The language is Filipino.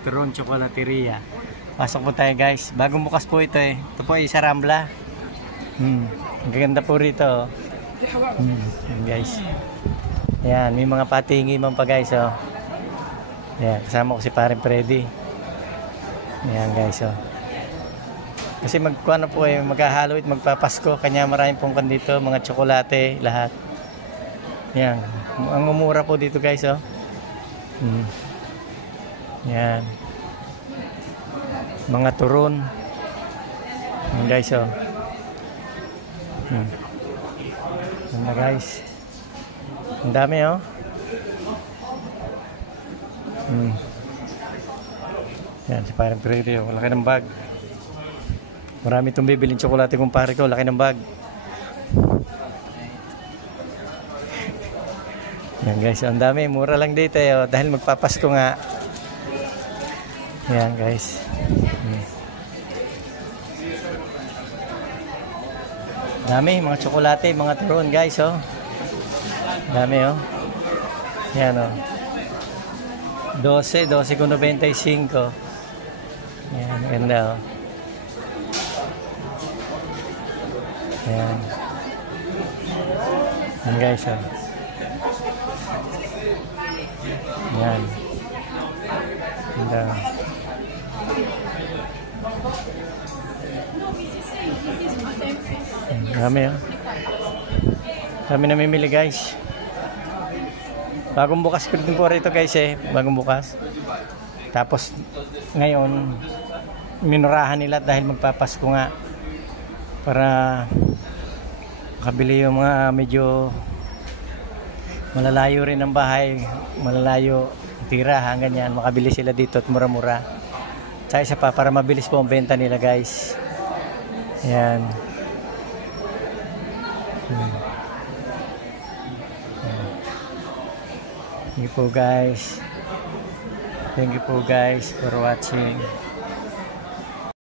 Turon Chocolateria. Pasok po tayo guys. Bagong bukas po ito eh. Ito po ay sa Rambla. Ang ganda po rito. Yan guys. Yan, may mga patingi man pa guys oh. Yan, kasama ko si Paring Freddy. Yan guys oh. Kasi magkuha na po eh, maghahalo at magpapasko. Kanya maraming pong dito, mga tsokolate, lahat. Yan, ang umura po dito guys oh. Yan. Mga turon. Yan guys oh. Yan na guys. Ang dami oh. Yan si Paring Freddy oh. Laki ng bag. Marami itong bibiling tsokolate kumpare ko. Laki ng bag. Yan guys, ang dami, mura lang dito eh, oh, dahil magpapasko nga. Yan guys. Dami, mga tsokolate, mga turon guys oh. Dami oh. Yan oh. 12.95. Yan, ganda oh. Yan. Yan guys oh. Yan. Ganda. Dami oh. Dami namimili guys. Bagong bukas ko din po rito guys eh. Bagong bukas. Tapos ngayon minurahan nila dahil magpapasko nga. Para makabili yung mga medyo malalayo rin ang bahay, malalayo tirahan, ganyan, makabili sila dito at mura-mura. Tsaka isa pa, para mabilis po ang benta nila guys. Yan. Thank you po guys. Thank you po guys for watching.